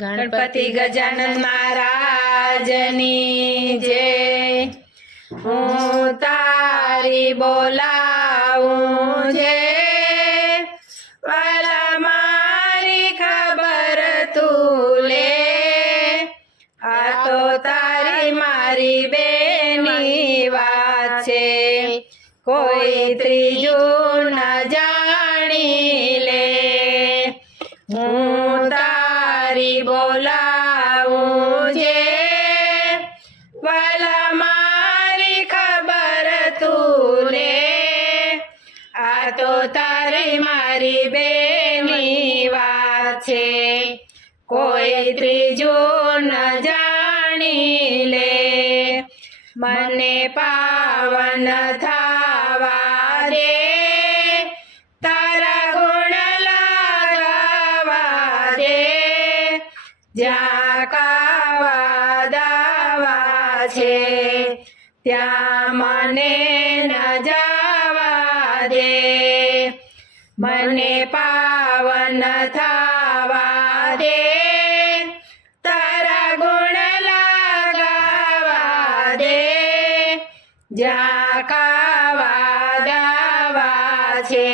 गणपति गजानन महाराजनी जय। हूँ तारी बोलाऊं जय, वाला मारी खबर तू ले। आ तो तारी मारी बेनी वात छे, कोई त्रीजू न जाणी ले। हूँ तारी बोलाऊं जे, वाला मारी खबर तू ले। आ तो तारी मारी बेनी वात छे, कोई त्रीजू न जाणी ले। मने पावन थावा दे, तारा गुण लगावा दे। ज्यां कावा दावा छे, त्यां मने न जावा दे। मने पावन थावा दे, तारा गुण लगावा दे। ज्यां कावा दावा छे,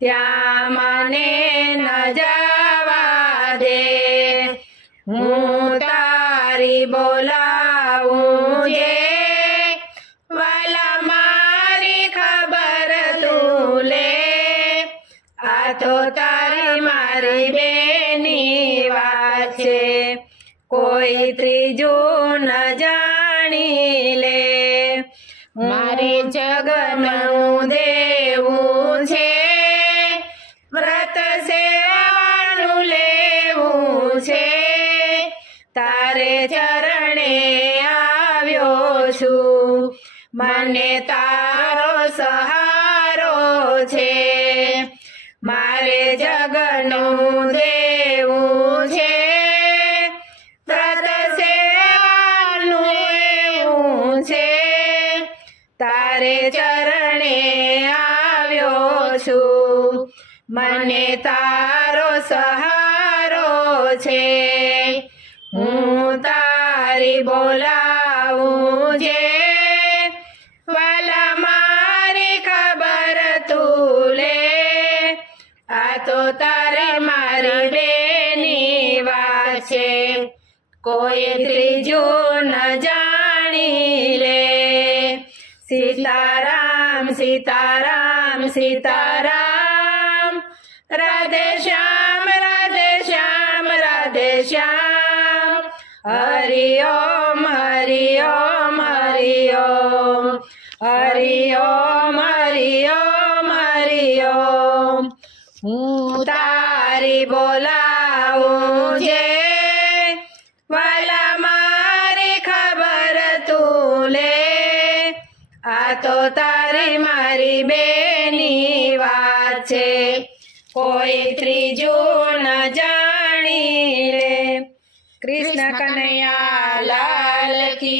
त्यां मने न जावा दे। हूँ तारी बोलाऊं जे, वाला मारी खबर तू ले। आ तो तारी मारी बेनी वात छे, कोई त्रीजू न जाणी ले। मारे जगનું દેવું છે, વ્રત સેવાનું લેવું છે। તારે ચરણે આવ્યો છું, મને તારો સહારો છે। મારે જગનું દેવું છે, વ્રત સેવાનું લેવું છે। તારે ચરણે આવ્યો છું, મને તારો સહારો છે। હું તારી બોલાવું જે, વાલા મારી ખબર તું લે। આ તો તારી મારી બેની વાત છે, કોઈ ત્રીજું ન જાણી લે। सीताराम सीताराम सीताराम, राधे श्याम राधे श्याम राधे श्याम। हरि ओम हरि ओम हरि ओम, हरि ओम हरि ओम हरि ओम। हूँ तारी बोलाऊं जे, वाला मारी खबर तू ले। आ तो तारी मारी बेनी वात छे, कोई त्रीजू न जाणी ले। कृष्ण कन्हैया लाल की